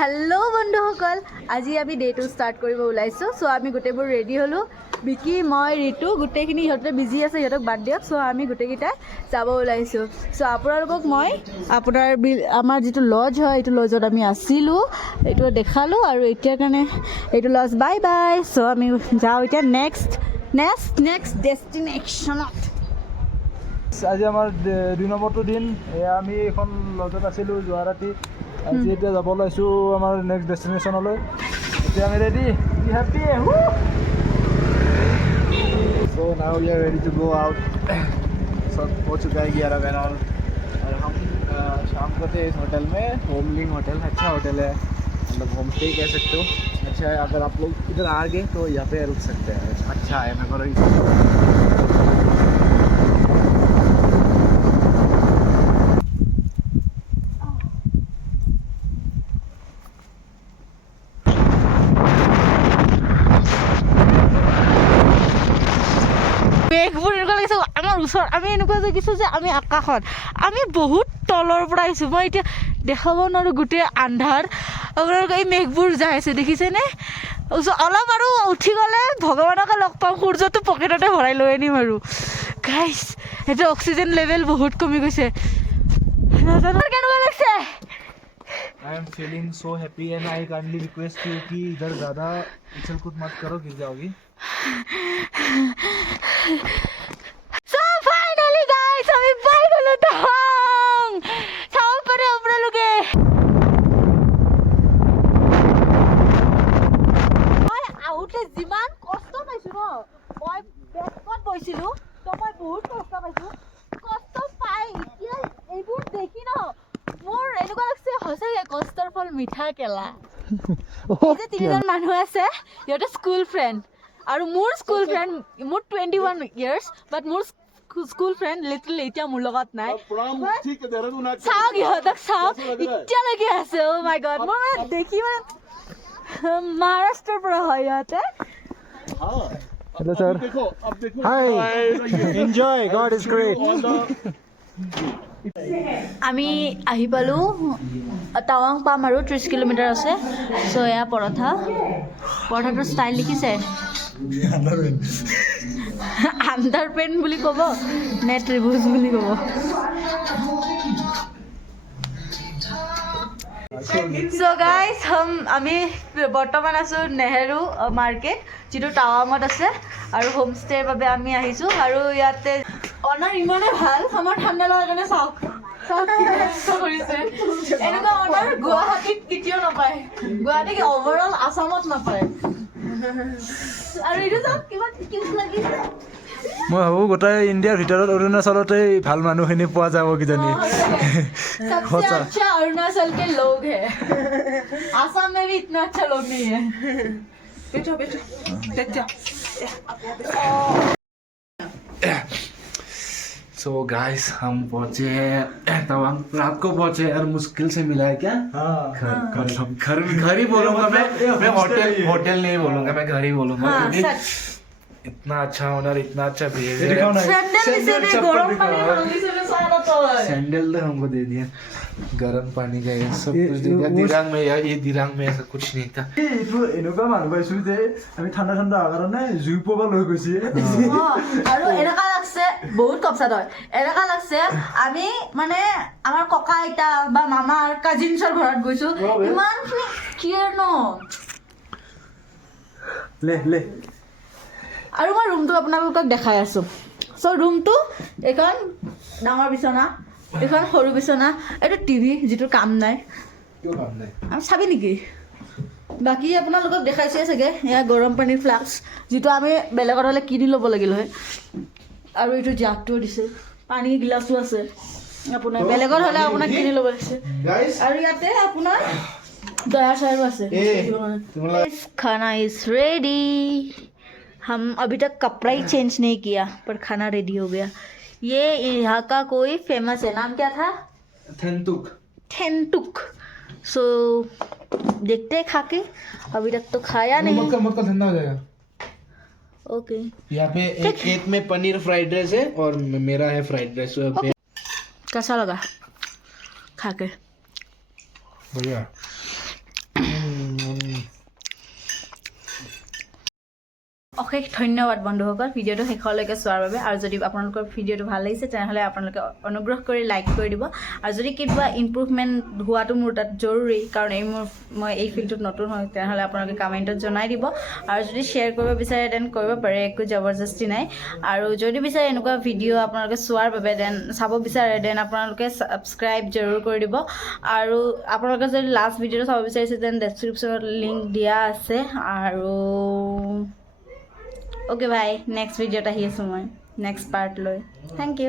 Hello बंधुসকল আজি আমি day to স্টাर्ट কৰিব ওলাইছো সো আমি গুটেবোৰ ৰেডি হলো বিকি মই ঋতু গুটেখিনি ইহঁতে বিজি আছে ইহঁতক বাদ দিয়ক সো আমি গুটেকিটা যাব ওলাইছো সো আপোনালোকক মই আপোনাৰ আমাৰ যেটো লজ হয় এটো লজত আমি আছিলো এটো দেখালো আৰু এতিয়া কাৰণে এটো লজ বাই বাই সো আমি যাও এতিয়া নেক্সট ডেস্টিনেশনত আজি আমাৰ 2 নম্বৰটো দিন আমি এখন লজত আছিলো গুৱাহাটী আজি এতিয়া যাব লাইছো আমাৰ নেক্সট ডেস্টিনেশনলৈ এতিয়া আমি ready be happy So now we are ready to go out. सब हो चुका है 11 बजे और हम शाम को थे इस होटल में होमलिंग होटल अच्छा होटल है मतलब होम स्टे कह सकते हो अच्छा है अगर आप लोग इधर आ गए तो यहाँ पे रुक सकते हैं अच्छा है मैं बोल रही আমি এনেকুৱা দেখিছো যে আমি আকাশত আমি বহুত তলৰ পৰা আইছো মই এতিয়া দেখাব নোৱাৰো গুটে আন্ধাৰ আপোনালোকে এই মেঘবোৰ যাই আছে দেখিছেনে অলপ আৰু উঠি গ'লে ভগৱানকে লগ পাম সূৰ্যটো পকেটতে ভৰাই লৈ আনিম আৰু গাইস এটা অক্সিজেন লেভেল বহুত কমি গৈছে নাজানো কেনেকুৱা লাগিছে I am feeling so happy and I kindly request you कि इधर ज़्यादा उछल कूद मत करो गिर जाओगी So finally guys আমি পাই গলো তাৱাং চাও পাৰে আপোনালোকে মই আউটে যিমান কষ্ট পাইছো ন মই বেকত বইছিলো তো মই বহুত কষ্ট পাইছো কষ্ট পাই এতিয়া এইবোৰ দেখি ন মোৰ এনেকুৱা লাগছে হসে কষ্টৰ ফল মিঠা কেলা এই যে তিনিজন মানুহ আছে ইহঁতে স্কুল ফ্ৰেণ্ড আৰু মোৰ স্কুল ফ্ৰেণ্ড মোৰ 21 ইয়াৰ্স বাট মোৰ স্কুল ফ্ৰেণ্ড লিটলি এতিয়া মোৰ লগত নাই চাও ইহঁতক চাও এতিয়া লাগি আছে অ মাই গড মই দেখি মানে মহাৰাষ্ট্ৰৰ পৰা হয় ইহঁতে hello sir hi enjoy God is great আমি আহি পালো টাৱাং পাম আৰু 30 কিলোমিটাৰ আছে সো এয়া পৰঠাটোৰ ষ্টাইল লিখিছে আন্ডাৰপেন বুলি ক'ব নে ত্ৰিভুজ বুলি ক'ব সো গাইস আমি বৰ্তমান আছো নেহেৰু মাৰ্কেট যেটো টাৱাঙত আছে আৰু হোম ষ্টেৰ বাবে আমি আহিছো আৰু ইয়াতে অনাৰ ইমানে ভাল আমাৰ ঠাণ্ডা লগা কাৰণে চাওক কৰিছে এনেকুৱা অনাৰ গুৱাহাটীত কেতিয়াও নাপায় গুৱাহাটী ওভাৰঅল আসামত নাপায় আৰু এইটো চাওক কিমান কিউট লাগিছে মই ভাবো গোটাই ইণ্ডিয়াৰ ভিতৰত অৰুণাচলতে ভাল মানুহখিনি পোৱা যাব কিজানি सबसे अच्छा अरुणाचल के लोग हैं आसाम में भी इतना अच्छा लोग नहीं है बैठो सो गाइस हम पहुंचे हैं तवांग रात को पहुंचे यार मुश्किल से मिला है क्या घर ही बोलूंगा मैं होटल नहीं बोलूंगा मैं घर ही बोलूंगा इतना अच्छा ऑनर इतना अच्छा बिहेवियर सैंडल तो हमको दे दिया गरम पानी का ये सब कुछ दे दिया दिरांग में यार ये दिरांग में ऐसा कुछ नहीं था এনেকুৱা মানুহ পাইছো যে আমি ঠাণ্ডা কাৰণে জুই পবা লৈ গৈছি আৰু এনেকা লাগছে বহুত কপসাত হয় এনেকা লাগছে আমি মানে আমাৰ ককা আইতা বা মামাৰ কাজিনছৰ ঘৰত গৈছো ইমান কিয়াৰ ন লে আৰু মই ৰুমটো আপোনালোকক দেখাই আছো সো ৰুমটো এখন ডাঙৰ বিছনা এখন সৰু বিছনা এটা টিভি যেটো কাম নাই क्यों काम नहीं আমি চাবি নেকি বাকি আপোনালোকক দেখাইছে চাগে এয়া গৰম পানীৰ ফ্লাক্স যেটো আমি বেলেগৰ হলে কিনি ল'ব লাগিল হয় আৰু এইটো জাগটো দিছে পানী গিলাসও আছে আপোনাৰ বেলেগৰ হলে আপোনাক কিনি ল'ব লাগিছে আৰু ইয়াতে আপোনাৰ দয়া চাইৰো আছে খানা ইজ ৰেডি हम अभी तक कपड़ा ही चेंज नहीं किया पर खाना रेडी हो गया ये यहाँ का कोई फेमस है नाम क्या था थेंटुक सो देखते हैं खा के अभी तक तो खाया नहीं मत ठंडा हो जाएगा ओके यहाँ पे एक में पनीर फ्राइड राइस है और मेरा है फ्राइड राइस कैसा लगा खा के बढ़िया অশেষ ধন্যবাদ বন্ধুসকল ভিডিঅ'টো শেষলৈকে চোৱাৰ বাবে আৰু যদি আপোনালোকৰ ভিডিঅ'টো ভাল লাগিছে তেনেহ'লে আপোনালোকে অনুগ্ৰহ কৰি লাইক কৰি দিব আৰু যদি কিবা ইম্প্ৰুভমেণ্ট হোৱাটো মোৰ তাত জৰুৰী কাৰণ মই এই ফিল্ডটোত নতুন হয় তেনেহ'লে আপোনালোকে কমেণ্টত জনাই দিব আৰু যদি শ্বেয়াৰ কৰিব বিচাৰে দেন কৰিব পাৰে একো জবৰদস্তি নাই আৰু যদি বিচাৰে এনেকুৱা ভিডিঅ' আপোনালোকে চোৱাৰ বাবে দেন চাব বিচাৰে দেন আপোনালোকে ছাবস্ক্ৰাইব জৰুৰ কৰি দিব আৰু আপোনালোকে যদি লাষ্ট ভিডিঅ'টো চাব বিচাৰিছে দেন ডেছক্ৰিপশ্যনত লিংক দিয়া আছে আৰু অ'কে বাই নেক্সট ভিডিঅ'ত আহি আছোঁ মই নেক্সট পাৰ্ট লৈ থেংক ইউ